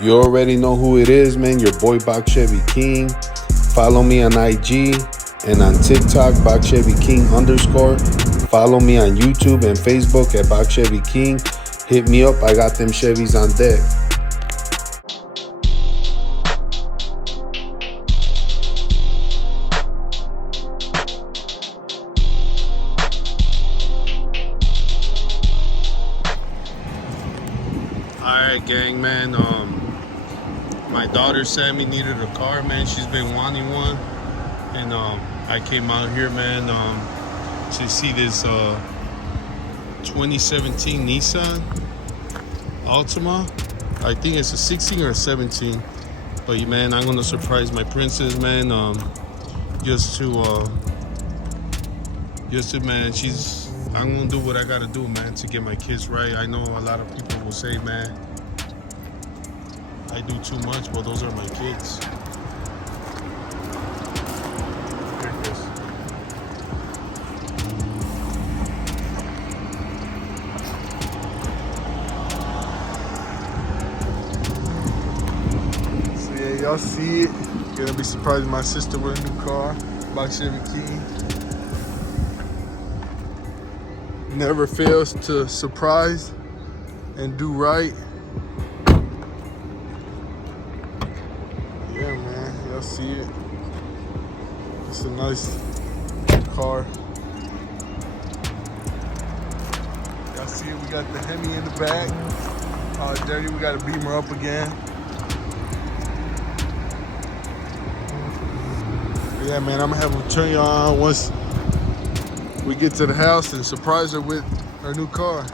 You already know who it is, man. Your boy Bach Chevy King. Follow me on IG and on TikTok, Bach Chevy King _. Follow me on YouTube and Facebook at Bach Chevy King. Hit me up. I got them Chevys on deck. Alright, gang, man. My daughter Sammy needed a car, man. She's been wanting one, and I came out here, man, to see this 2017 Nissan Altima. I think it's a 16 or a 17. But man, I'm gonna surprise my princess, man. Just to man, I'm gonna do what I gotta do, man, to get my kids right. I know a lot of people will say, man, I do too much, but those are my kids. So yeah, y'all see it. Gonna be surprising my sister with a new car, Bach Chevy King. Never fails to surprise and do right. Yeah, man, y'all see it. It's a nice car. Y'all see it, we got the Hemi in the back. Dirty, we got a Beamer up again. But yeah, man, I'm gonna have them turn y'all on once we get to the house and surprise her with her new car.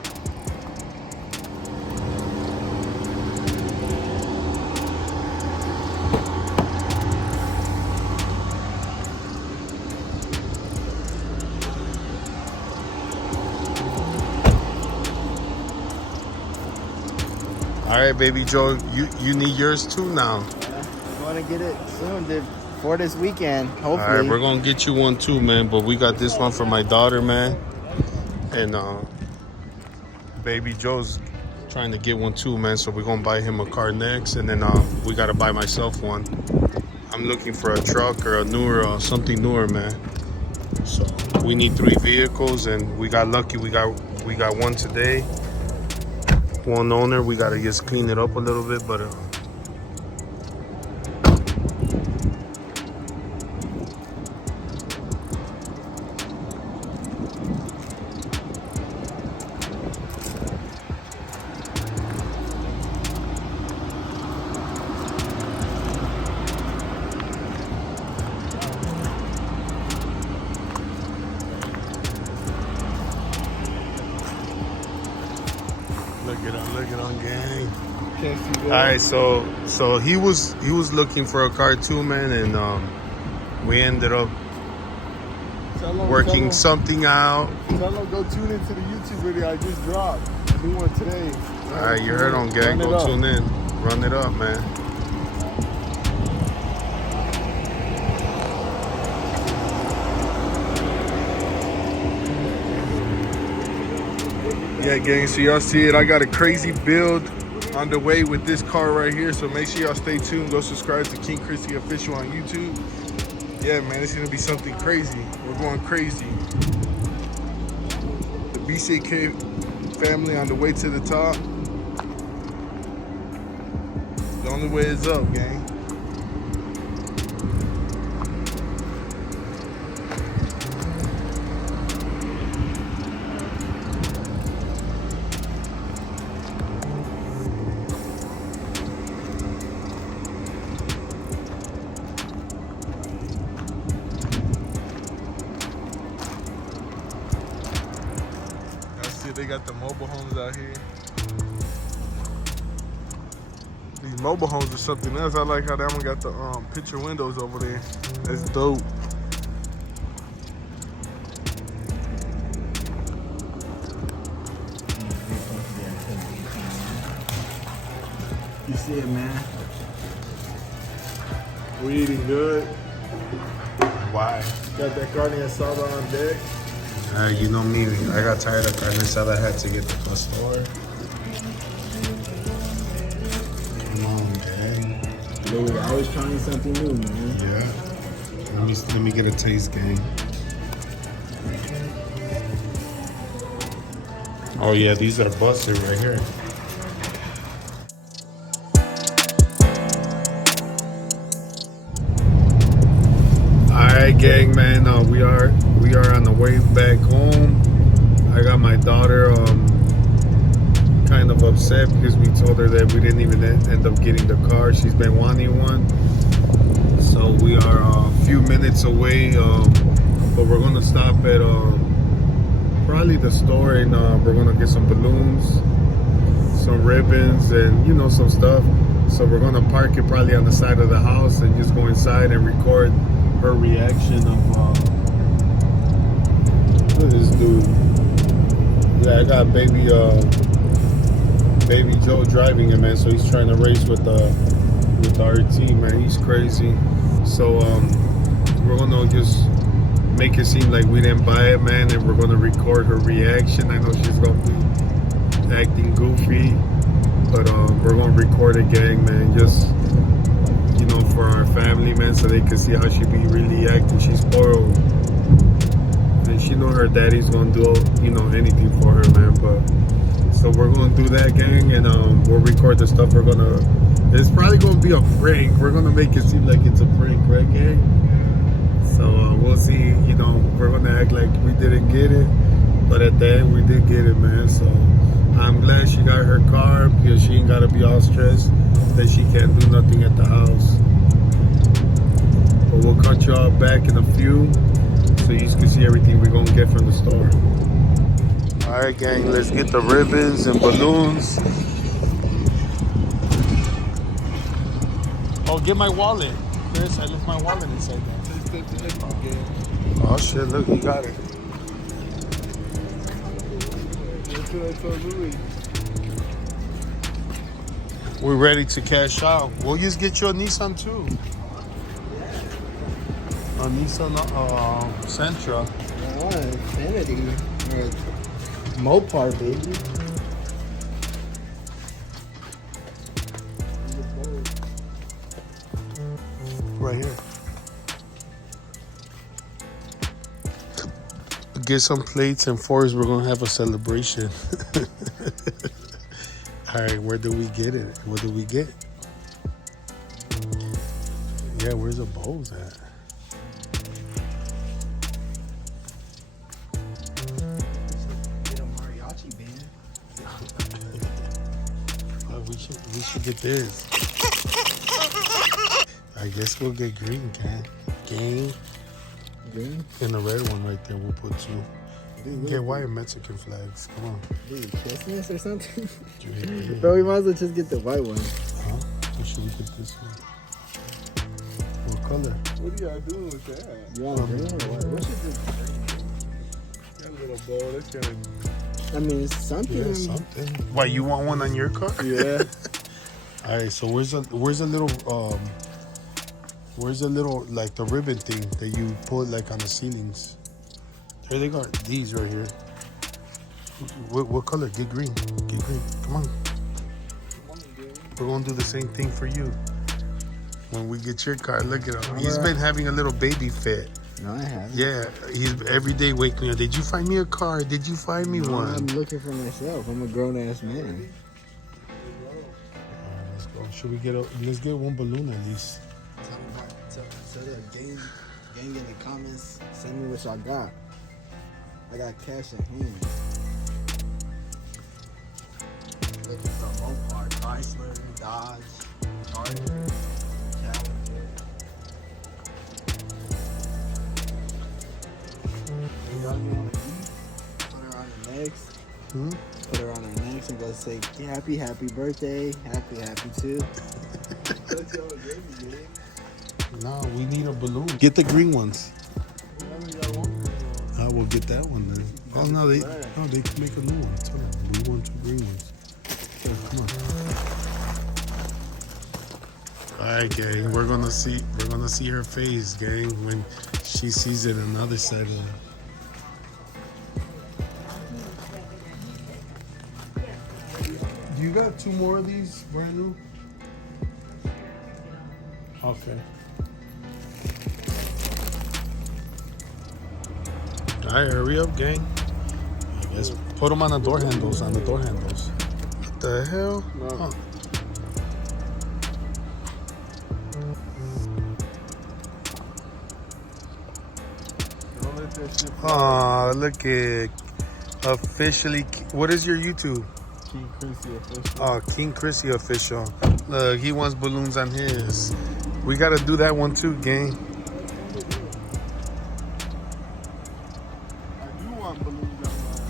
All right, baby Joe, you need yours too now. I want to get it soon, dude, for this weekend, hopefully. All right, we're gonna get you one too, man. But we got this one for my daughter, man, and baby Joe's trying to get one too, man. So we're gonna buy him a car next, and then we gotta buy myself one. I'm looking for a truck or a newer, something newer, man. So we need 3 vehicles, and we got lucky. We got one today. One owner. We gotta just clean it up a little bit, but look it on, gang. All right, so he was looking for a car too, man, and we ended up working something out. Tell them go tune into the YouTube video I just dropped. New one today. All right, you heard on, gang. Go tune in. Run it up, man. Yeah, gang, so y'all see it. I got a crazy build on the way with this car right here, so make sure y'all stay tuned. Go subscribe to King Christy Official on YouTube. Yeah, man, it's gonna be something crazy. We're going crazy. The BCK family on the way to the top. The only way is up, gang. They got the mobile homes out here. These mobile homes are something else. I like how that one got the picture windows over there. That's dope. You see it, man. We eating good. Why? Got that carne asada on deck. You know me. I got tired of carne asada. I had to get the pastor. Louis, always trying something new, man. Yeah. Let me get a taste, gang. Oh yeah, these are busted right here. Alright, gang, man. We are on the way back home. I got my daughter kind of upset because we told her that we didn't even end up getting the car. She's been wanting one. So we are a few minutes away, but we're gonna stop at probably the store, and we're gonna get some balloons, some ribbons, and some stuff. So we're gonna park it probably on the side of the house and just go inside and record her reaction of look at this dude. Yeah, I got baby Joe driving it, man. So he's trying to race with the RT, man. He's crazy. So we're gonna just make it seem like we didn't buy it, man, and we're gonna record her reaction. I know she's gonna be acting goofy, but we're gonna record it, gang, man, just for our family, man, so they can see how she be really acting. She's spoiled, and she know her daddy's gonna do anything for her, man. But so we're gonna do that, gang, and we'll record the stuff. It's probably gonna be a prank. We're gonna make it seem like it's a prank, right, gang? So we'll see. We're gonna act like we didn't get it, but at the end we did get it, man. So I'm glad she got her car, because she ain't gotta be all stressed that she can't do nothing at the house. But we'll cut y'all back in a few, so you can see everything we're gonna get from the store. All right, gang, let's get the ribbons and balloons. Oh, get my wallet. Chris, I left my wallet inside there. Oh shit, look, you got it. That's what I told Louis. We're ready to cash out. We'll just get you a Nissan too. A Nissan Sentra. Oh, Infinity. Mopar, baby. Right here. Get some plates and forks. We're gonna have a celebration. All right, where do we get it? What do we get? Yeah, where's the bowls at? Get a mariachi band. We should get this. I guess we'll get green, gang. Green? And the red one right there, we'll put two. Dude, Get white Mexican flags. Come on. Dude, Christmas or something? Dude, Bro, we might as well just get the white one. huh? Or should we get this one? What color? What are y'all doing with that? You want green or white? What should this That little bowl, that's kind of... I mean, it's something. Yeah, something. Why, you want one on your car? Yeah. All right, so where's a little like the ribbon thing that you put like on the ceilings? There they got these right here. What color? Get green. Get green. Come on. We're gonna do the same thing for you. When we get your car, look at him. He's been having a little baby fit. No, I haven't. Yeah, he's every day waking up. Did you find me a car? Did you find me No, one? I'm looking for myself. I'm a grown ass man. All right, let's go. Should we let's get one balloon at least. Tell the gang in the comments, send me what y'all got. I got cash in hand. Looking for Mopar, Chrysler, Dodge, Charger, Challenger. Y'all want to eat? Put her on her necks. Put her on her necks and go say, happy birthday, happy too. That's y'all gave me, man. No, we need a balloon. Get the green ones. We'll get that one then. Oh no, they can make a new one. Tell them we want two green ones. Yeah, come on. All right, gang. We're gonna see her face, gang, when she sees it on the other side of it. Do you got two more of these brand new? Okay. All right, hurry up, gang. Let's put them on the door handles. On the door handles. What the hell? No. Huh. Don't let that shit fly. Aw, look at officially. What is your YouTube? King Chrissy official. Oh, King Chrissy official. Look, he wants balloons on his. We gotta do that one too, gang. I do want balloons on mine.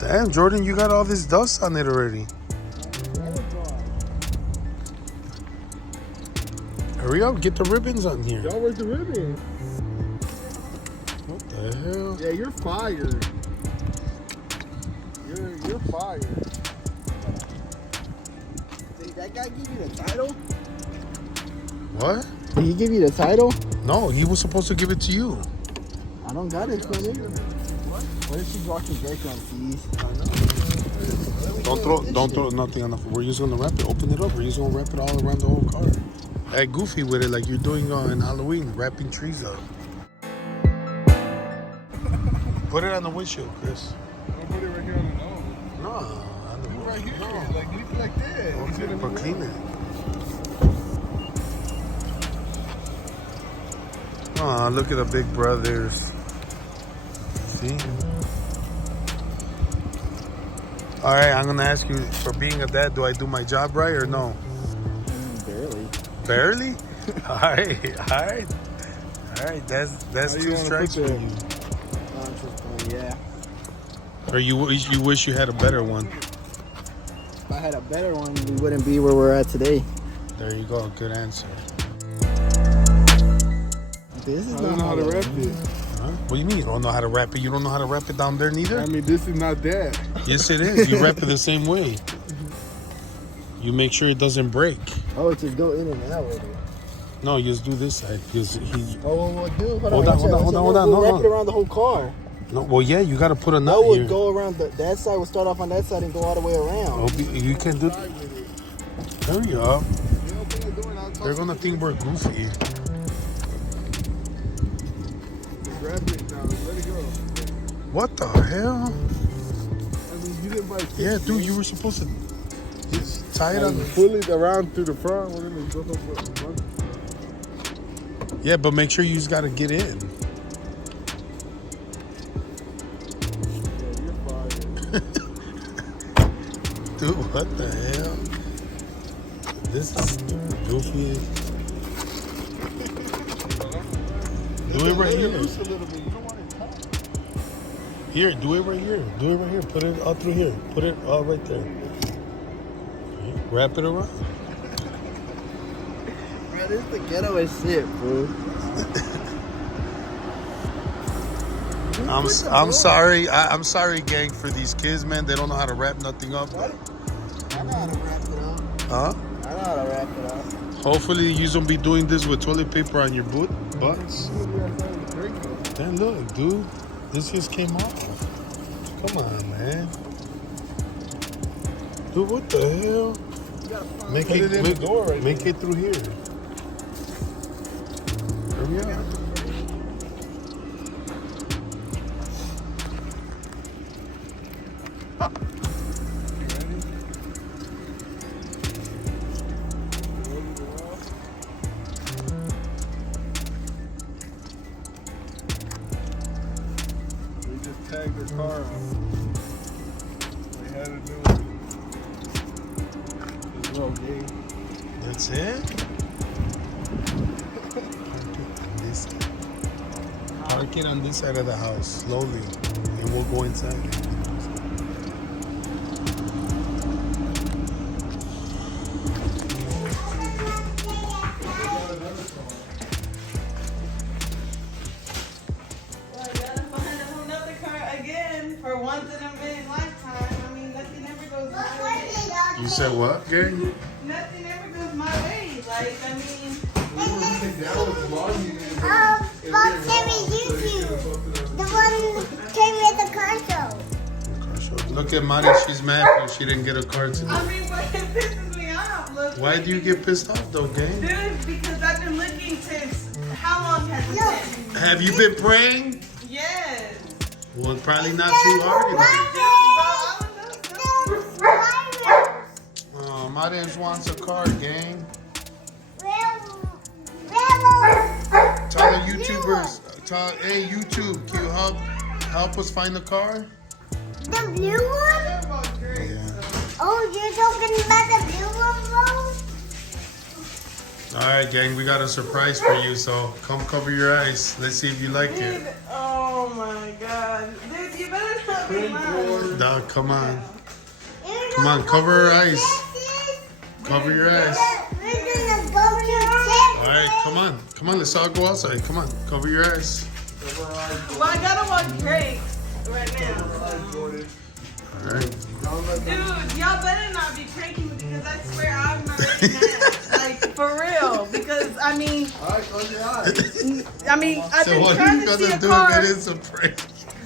Damn, Jordan, you got all this dust on it already. Hurry up, get the ribbons on here. Y'all, where's the ribbon? What the hell? Yeah, you're fired. You're fired. Did that guy give you the title? What? Did he give you the title? No, he was supposed to give it to you. I don't got it, man. What if she's watching breadcrumbs, please? Don't throw nothing on the. We're just gonna wrap it. Open it up. We're just gonna wrap it all around the whole car. Act goofy with it like you're doing in Halloween, wrapping trees up. Put it on the windshield, Chris. Don't put it right here on the nose. No, on the Right here. No. Like, leave it like that. It's Okay, gonna but be clean wet. it. Aw, look at the big brothers. See? All right, I'm gonna ask you, for being a dad, do I do my job right or no? Barely. Barely? All right. That's How you two wanna strikes put for that? you. Yeah. Or you wish you had a better one. If I had a better one, we wouldn't be where we're at today. There you go. Good answer. This is I not don't know how to wrap it. Huh? What do you mean you don't know how to wrap it? You don't know how to wrap it down there neither? I mean, this is not that. Yes, it is. You wrap it the same way. You make sure it doesn't break. Oh, just go in and out with it. No, you just do this side. Because he. Oh, dude, Hold on. We'll wrap it around the whole car. No, well, yeah, you got to put a That nut would here. go around that side. Would start off on that side and go all the way around. Oh, you can do. Hurry up. You open the door and I'll talk They're gonna think we're goofy. Just wrap it now. Let it go. What the hell? I mean, you didn't buy Yeah, dude, you were supposed to just tie it on. pull it around through the front. We're gonna go for the front. Yeah, but make sure you just gotta get in. Yeah, you're fired. Dude, what the hell? This is goofy. Do it right here. Loose a little bit. You don't want it tight. Here, do it right here. Do it right here. Put it all through here. Put it all right there. Okay. Wrap it around. Bro, this is the ghetto as shit, bro. I'm sorry. I'm sorry, gang, for these kids, man. They don't know how to wrap nothing up. I know how to wrap it up. Huh? I know how to wrap it up. Hopefully, you don't be doing this with toilet paper on your butts. Then look, dude, this just came off. Come on, man. Dude, what the hell? Make Put it in the door right make it through here. Hurry up. We just tagged their car up. They had to do it. It's real gay. That's it? Park it on this side of the house, slowly, and we'll go inside. Well, you gotta find another car again for once in a minute lifetime. I mean, nothing ever goes my way. You said what, gang? Nothing ever goes my way. Like, I mean, Bob Chevy YouTube. The one came with the console. Look at Mari, she's mad because she didn't get a car today. what it pisses me off. look. Why do you get pissed off though, gang? Dude, because I've been looking since. How long has it been? Have you been praying? Yes. Well, probably not too hard. Dude, bro, I My dad wants a car, gang. Tell the YouTubers, hey YouTube, can you help us find the car? The blue one? Yeah. Oh, you're talking about the blue one, bro? All right, gang, we got a surprise for you, so come cover your eyes. Let's see if you like it. Dude, oh my god. Dude, you better not be lying. Dog, come on. Come on, cover her eyes. Cover your eyes. We're gonna cover your chest. All right, come on. Come on, let's all go outside. Come on, cover your eyes. Well, I gotta watch Drake right now. All right. Dude, y'all better not be pranking me because I swear I'm already mad. Like, for real. Because, I mean, Alright, close your eyes. I've So been what are trying you to see gonna a do car. if it is a prank?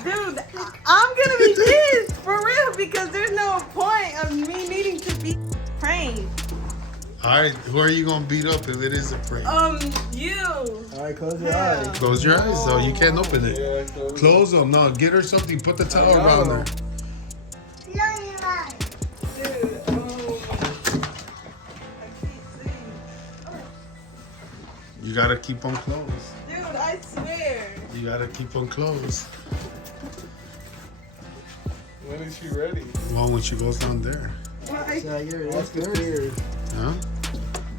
Dude, I'm gonna be pissed for real because there's no point of me needing to be pranked. All right, who are you gonna beat up if it is a prank? You. Alright, close your eyes. Close your eyes, though. You can't open it. Yeah, close. Close them. No, get her something. Put the towel around her. Close your eyes. Dude, oh. I can't see. You gotta keep them closed. Dude, I swear. You gotta keep them closed. When is she ready? Well, when she goes down there. Yeah, that's good. Huh?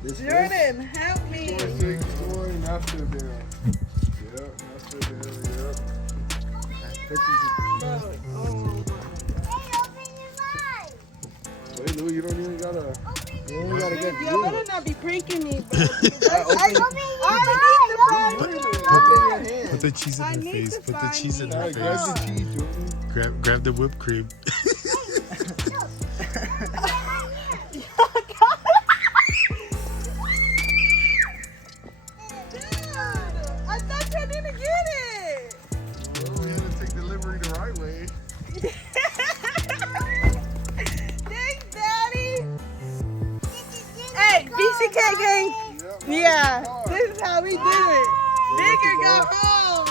Jordan, help me. Master down. Yep, master down, yep. Oh, Hey, open your eyes. Wait, Lou, you don't even gotta. You ain't gotta get dude, y'all better not be pranking me. Open your eyes. Open your hand. Put the cheese in I her need face. to Put the find cheese in me her a Alright, grab the face. cheese, Jordan. Grab the whipped cream. I thought y'all didn't get it. Well, we had to take delivery the right way. Thanks, Daddy. Hey, BCK gang. Yep. Yeah, this is how we do it. Bigger go home.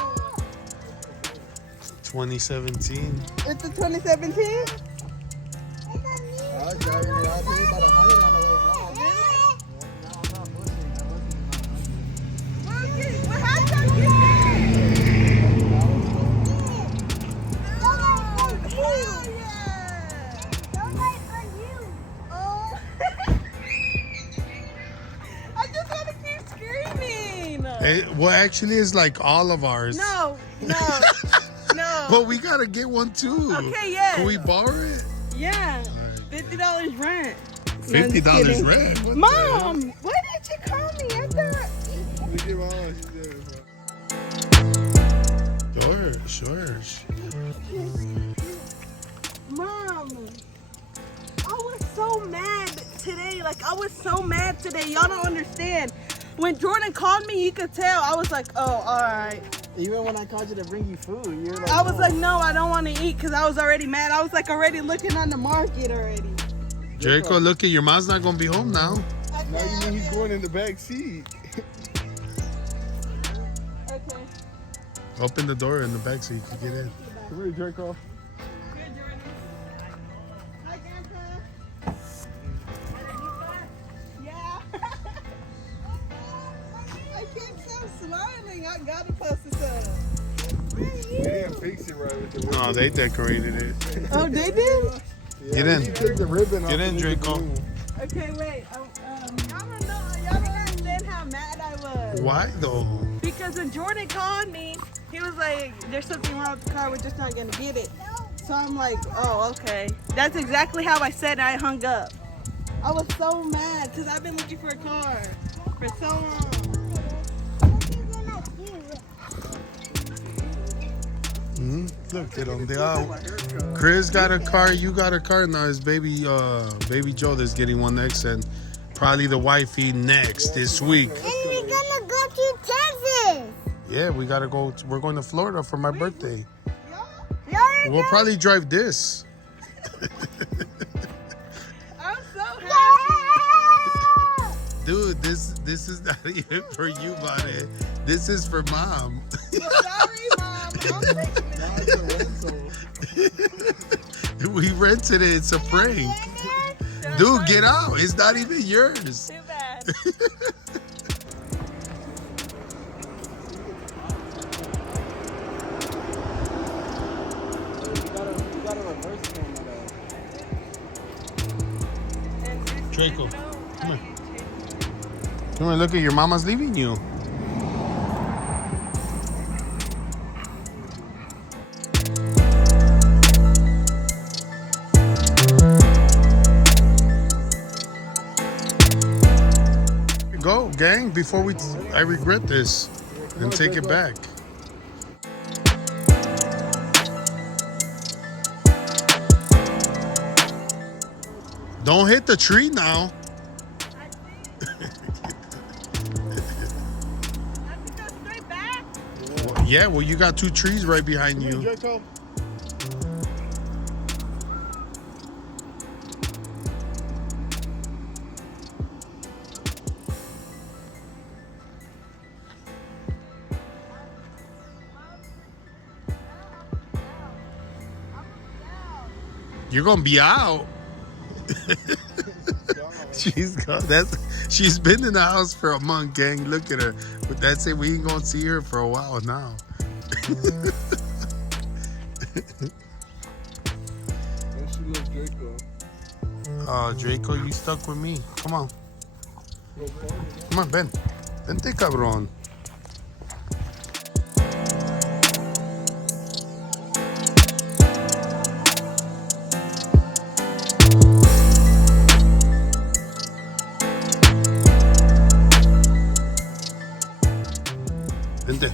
2017. It's the 2017? I was driving it out here about 100 on the way home. No, I'm not pushing. What happened? Hell yeah. Oh. I just want to keep screaming. Well, actually, it's like all of ours. No. But we gotta get one too. Okay, yeah. Can we borrow it? Yeah. $50 rent. $50 rent. What the Mom, why did you call me? I thought. Let me get my own. She did it. Sure. Mom, I was so mad today. Like, I was so mad today. Y'all don't understand. When Jordan called me, you could tell. I was like, oh, all right. Even when I called you to bring you food, you're like, I was like, no, I don't want to eat because I was already mad. I was like already looking on the market already. Jericho, look at your mom's not gonna be home now. Now you mean he's going in the back seat. Okay. Open the door in the back so you can get in. Come here, Draco. Good, Jordan. Hi, Grandpa. Yeah. I can't stop smiling. I gotta post this up. They didn't fix it right with the Oh, they decorated it. Oh, they did? Get in. You took the ribbon off Get in, the Draco. balloon. Okay, wait. Y'all don't understand how mad I was. Why though? Because when Jordan called me, he was like, there's something wrong with the car, we're just not gonna get it. So I'm like, oh, okay. That's exactly how I said I hung up. I was so mad because I've been looking for a car for so long. Look at them. They all. Chris got a car. You got a car now. It's baby Joe that's getting one next, and probably the wifey next this week. And we're gonna go to Texas. Yeah, we gotta go. We're going to Florida for my birthday. Florida. We'll probably drive this. I'm so happy. Dude, this is not even for you, buddy. This is for mom. Sorry, Mom. I'm taking Now it. it's a rental. We rented it. It's a prank. Dude, get out. It's not even yours. Too bad. You gotta reverse camera though. Draco, come here. Come on, look at your mama's leaving you. Go, gang, before I regret this and take it back. Don't hit the tree now. Yeah, well, you got 2 trees right behind you. Draco. You're gonna be out. She's gone. She's been in the house for a month, gang. Look at her. But that's it. We ain't gonna see her for a while now. Then she loves Draco. Draco, you stuck with me. Come on. Come on, Ben. Vente, cabrón. Vente.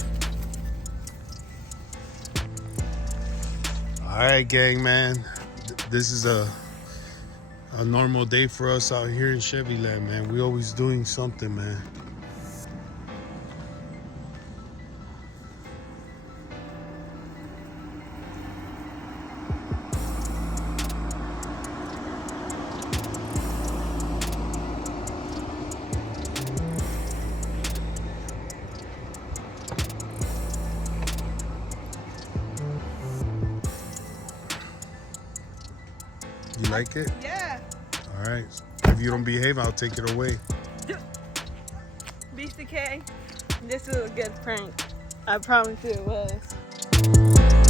All right, gang, man. This is a normal day for us out here in Chevy Land, man. We always doing something, man. You like it? Yeah. All right. If you don't behave, I'll take it away. BCK, this is a good prank. I promise you it was.